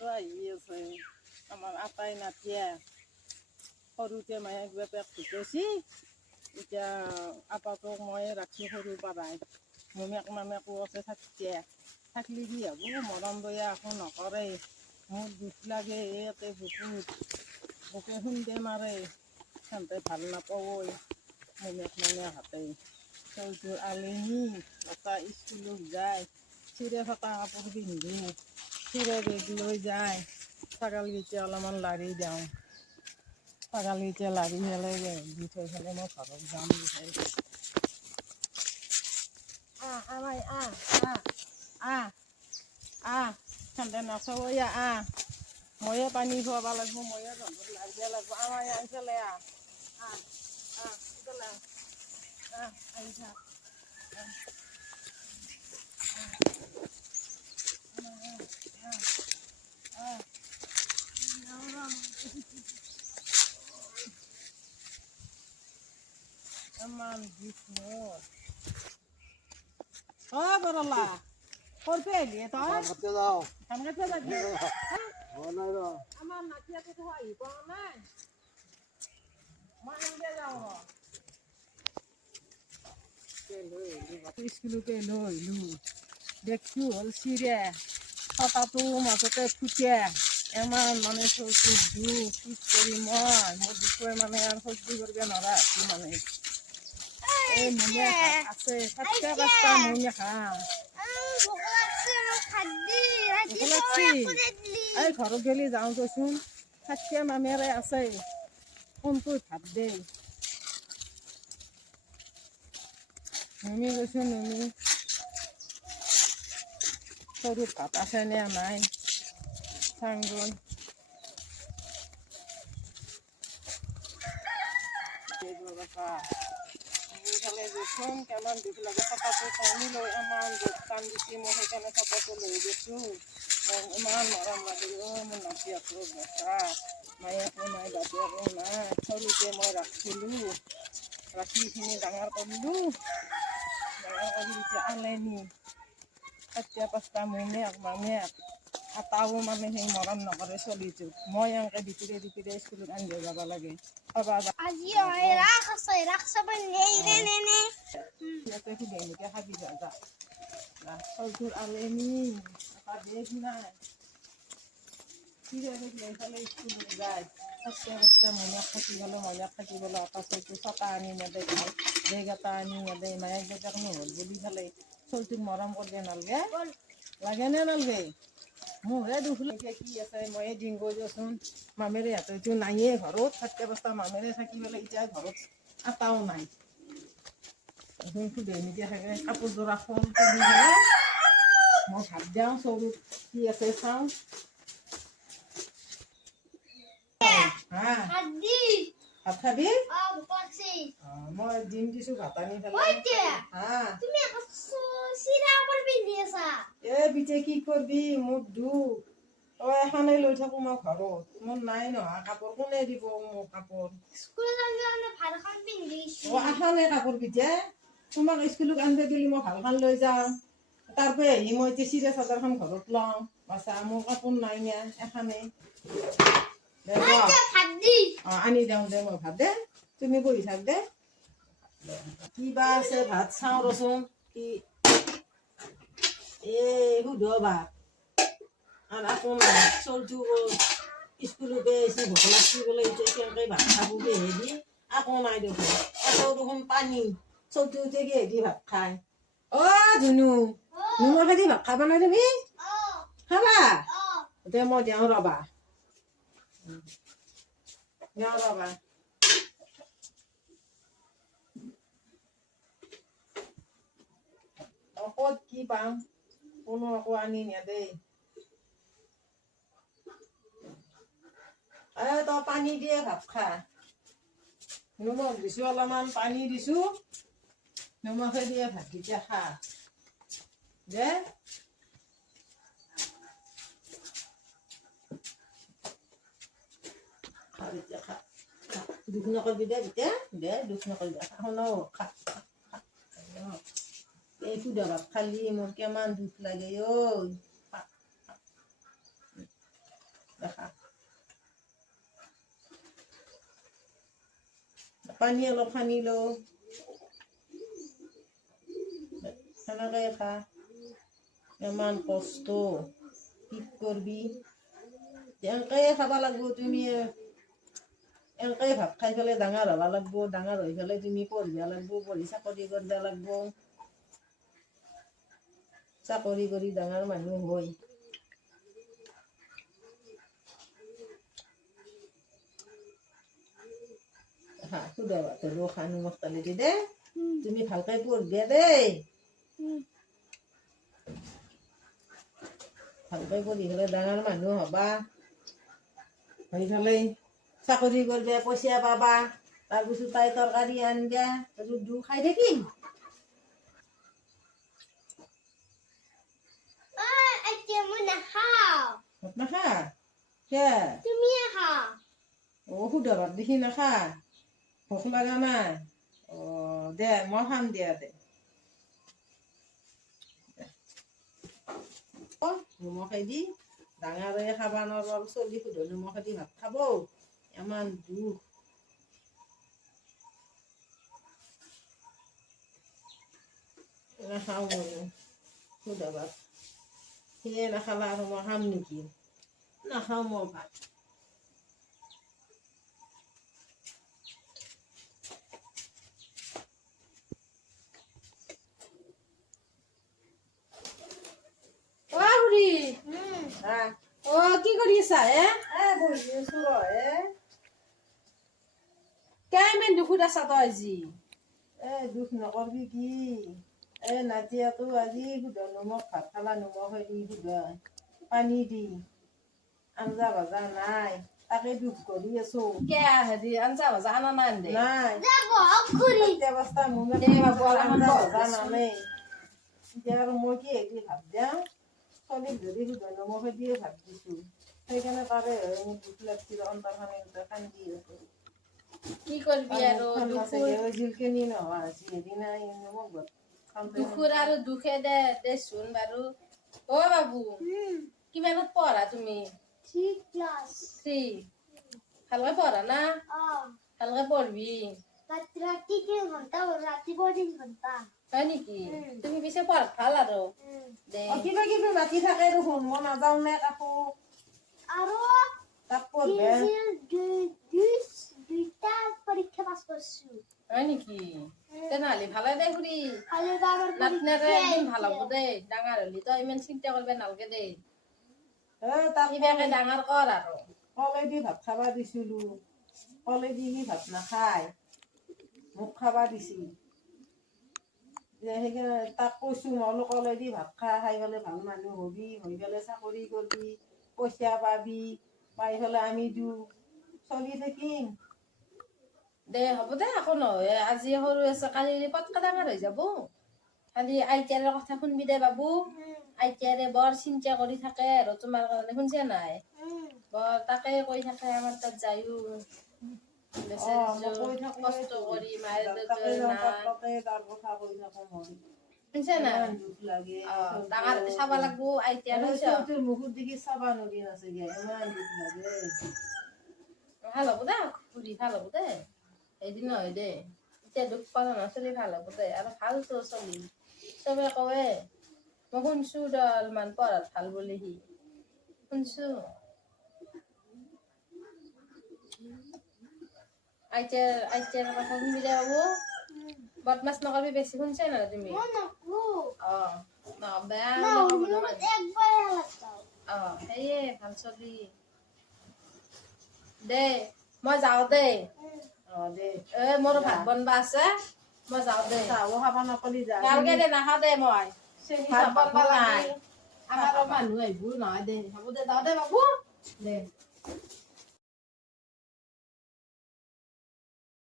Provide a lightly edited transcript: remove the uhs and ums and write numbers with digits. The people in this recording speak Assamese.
আপাতো আহি আছে আমাৰ আটাই নাতিয়ে সৰুতে মায়ে কিবা পেট ঢুকাইছি এতিয়া আপাটোক মই ৰাখি সৰু পৰাই মমিয়াক মামিয়াকো আছে থাকলি কি হ'ব মৰম দয়া একো নকৰে মোৰ দুখ লাগে ইয়াতে বুকে খুন্দে মাৰে সিহঁতে ভাল নাপাবই মমিয়াক মামিয়াকহঁতে চৌটোৰ আলিনি এটা স্কুলত যায় চিৰে ফটা কাপোৰ পিন্ধি চিৰে বেগ লৈ যায় ছাগলকেইটা অলপমান লাৰি দিওঁ ছাগলকেইটা লাৰি পেলাই দি থৈ পেলাই মই ঘৰত যাম বিচাৰি সিহঁতে নচবয়া ময়ে পানী খুৱাব লাগিব ময়ে ৰন্ধত লাগিব লাগিব আমাৰ আনফালে আহিছা Aman gitu. Oh, berala. Korpeli itu. Kamu tahu? Kamu ngerti lagi? Mana itu? Aman nanti aku tuh hai, paman. Mana dia tahu? Kelo, iskulu kelo, lu. Deksu, sireh. Kata tuh masuknya putih. Eman mana suatu du, kiri mana, mau disuai mana yang harus dikerjakan orang, itu mana? Munya আছে সাতটা পাঁচটা মুnya খা এই ঘৰত গেলি যাওঁ কৈছোন সাতটা মামেৰে আছে কোনটো ভাত দে নুমি কৈছো নুমি সৰু ভাত আছে নে নাই চাংগুন এইফালে দেখোন কেমন দুখ লাগে ফটাটো টানি লৈ ইমান দুখ টান দিছে মই সেইকাৰণে ফটাটো লৈ গৈছোঁ মোক ইমান মৰম লাগিল মোৰ নাতিহঁতো বেচা মায়েকো নাই বাপেকো নাই সৰুতে মই ৰাখিলোঁ ৰাখিখিনি ডাঙৰ কৰিলোঁ ডাঙৰ কৰি এতিয়া আলেনি চাৰিটা পাঁচটা মামেক আটাও মানে সেই মৰম নকৰে চলিটো মই এনেকৈ দিপিৰে স্কুলত আনিব যাব লাগে আজি ৰাখ আছে ৰাখ চাব নে ইয়াতে কি বেঙিকে খাবি যা চলটোৰ আলেনি এটা বেগ নাই এইফালে স্কুলত যায় চাৰিটা মইনাক থাকিবলৈ এটা চলটো ছটা আনি নেদে বেগ এটা আনি নেদে মায়েক দেউতাক নহ'ল বুলি পেলাই চলটোক মৰম কৰিব নালাগে লাগে নে নালাগে মোৰহে দুখ লাগে কি আছে ময়ে দিন গৈ যাচোন মামেৰে হাততো নাইয়ে ঘৰত চাৰিটা পাঁচটা মামেৰে থাকি পেলাই এতিয়া ঘৰত আটাও নাই বেনিকে থাকে কাপোৰযোৰ ৰাখোঁ তুলি পেলাই মই ভাত দিওঁ চৰুত কি আছে চাওঁ ভাত খাবি মই ডিম দিছোঁ ভাত আনি পেলাই পিঠে কি কৰবি মোৰ দুখ তই এখনে লৈ থাকো মই ঘৰত মোৰ নাই নহয় কাপোৰ কোনে দিব মোক কাপোৰ এখনে কাপোৰ পিঠে তোমাক স্কুলত আনিব দিলে মই ভালখন লৈ যাওঁ তাৰ পৰা আহি মই এতিয়া চিৰা চাদৰখন ঘৰত লওঁ বাচা মোৰ কাপোৰ নাই নে এখনে আনি দিওঁ দে মই ভাত দে তুমি বহি থাক দে কিবা আছে ভাত চাওঁ ৰচোন কি সুধ ভাত আৰু আকৌ চলটো স্কুলতে আহিছে ভোক লাগছি বোলে এতিয়া কেনেকৈ ভাত খাব কিহেদি আকৌ নাই দেখোন আকৌ দেখোন পানী চলটো এতিয়া কিহেদি ভাত খায় ধুনু নিমখ খেদি ভাত খাবা নাই তুমি খাবা দে মই দিওঁ ৰবা ক'ত কি পাম কোনো আকৌ আনি নেদেই তই পানী দিয়ে ভাত খা নিমখ দিছোঁ অলপমান পানী দিছোঁ নিমখে দিয়ে ভাতকেইটা খা দে দুখ নকৰিবি দে এতিয়া দে দুখ নকৰিবি খা এই সুধা ভাত খালি মোৰ কিমান দুখ লাগে দেখা পানী অলপ সানি লওঁ সেনেকৈ খা ইমান কষ্ট কি কৰবি এনেকৈ খাব লাগিব তুমি এনেকৈ ভাত খাই পেলাই ডাঙৰ হ'ব লাগিব ডাঙৰ হৈ পেলাই তুমি পঢ়িব লাগিব পঢ়ি চাকৰি কৰিব লাগিব চাকৰি কৰি ডাঙৰ মানুহ হৈ সুধা ভাতৰ ৰখা নিমখ তালি দি দে তুমি ভালকৈ পঢ়িবা দেই ভালকৈ পঢ়ি পেলাই ডাঙৰ মানুহ হ'বা হৈ পেলাই চাকৰি কৰিবা পইচা পাবা তাৰপিছত তাই তৰকাৰী আনিবা তাৰপিছত খাই থাকিম এতিয়া মই নাখাওঁ ভাত নাখা কিয় তুমিয়ে খাওঁ সুধা ভাত দেখি নাখা ভোক লগা নাই দে মই খাম দিয়া দে নিমখেদি ডাঙৰে খাব নোৱাৰো চলি সুধো নিমখেদি ভাত খাব ইমান দুখ নাখাওঁ ময়ো সুধা ভাত সিয়ে নাখালা আৰু মই খাম নেকি নাখাওঁ মই ভাত কি কৰি আছা বহি আছো ইমান দুখত আছা তই আজি দুখ নকৰবি কি নাজিয়াতো আজি সুধা নিমখ ভাত খালা নিমখেদি সুধা পানী দি আঞ্জা ভাজা নাই তাকে দুখ কৰি আছো হেৰি আঞ্জা ভাজা আনা নাই নাই অৱস্থা আঞ্জা ভাজা নানেই এতিয়া আৰু মই কি হেৰি ভাত দিওঁ চলিক যদি সুধা নিমখেদিয়ে ভাত দিছো সেইকাৰণে তাৰে মোক দুখ লাগছিল অন্তৰখনে কান্দি আছো কি কৰিবি আৰু জিলকেনি নহয় হেৰি নাই নিমখ ভাত দুখৰ আৰু দুখে দেচোন বাৰু বাবু কিমানত পঢ়া তুমি 3 ক্লাছ 3 ভালকৈ পঢ়া না ভালকৈ পঢ়বি ৰাতি 3 ঘণ্টা ৰাতিপুৱা 3 ঘণ্টা হয় নেকি তুমি পিছে পঢ় ভাল আৰু কিবা কিবি মাতি থাকে দেখোন মই নাযাওঁ নে কাকো আৰু তাক পঢ়বে দুইটা পৰীক্ষা পাছ কৰিছো হয় নেকি তেনেহ'লে ভালে দে খুৰী নাতনেৰে একদিন ভাল হ'ব দে ডাঙৰ হ'লি তই ইমান চিন্তা কৰিব নালাগে দে কিবাকে ডাঙৰ কৰ আৰু কলেদি ভাত খাবা দিছিলো কলেদি সি ভাত নাখায় মোক খাবা দিছিল সেইকাৰণে তাক কৈছো মই কলেদি ভাত খাই পেলাই ভাল মানুহ হবি হৈ পেলাই চাকৰি কৰিবি পইচা পাবি পাই পেলাই আমি দিওঁ চলি থাকিম দে হ'ব দে একো নহয় আজি সৰু আছে কালি পটকা ডাঙৰ হৈ যাব খালি আইতাৰে কথা শুনবি দে বাবু আইতাৰে বৰ চিন্তা কৰি থাকে আৰু তোমাৰ কাৰণে শুনছে নাই বৰ তাকে কৈ থাকে আমাৰ তাত যায়ো কষ্ট কৰি মায়ে শুনছে নাই ডাঙৰ চাব লাগব আইতাৰ মুখত দেখি চাবা নদী নাচে ভাল হ'ব দে ফুৰি ভাল হ'ব দে এদিন নহয় দে এতিয়া দুখ পালা না চলি ভাল হ'ব দে আৰু ভালতো চলি চবে কৱে মই শুনছো অলপমান পঢ়াত ভাল বুলি সি শুনছো আইতাৰ কথা শুনবি দে বাবু বদমাছ নকৰবি বেছি শুনছে না তুমি বেয়া সেয়ে ভাল চলি দে মই যাওঁ দে মোৰ ভাত বনবা আছে মই যাওঁ দে ভালকে দে নাখাওঁ দে মই ভাত বনবা লাগে আমাৰ মানুহ আহিব নহয় দে হ'ব দে যাওঁ দে বাবু দে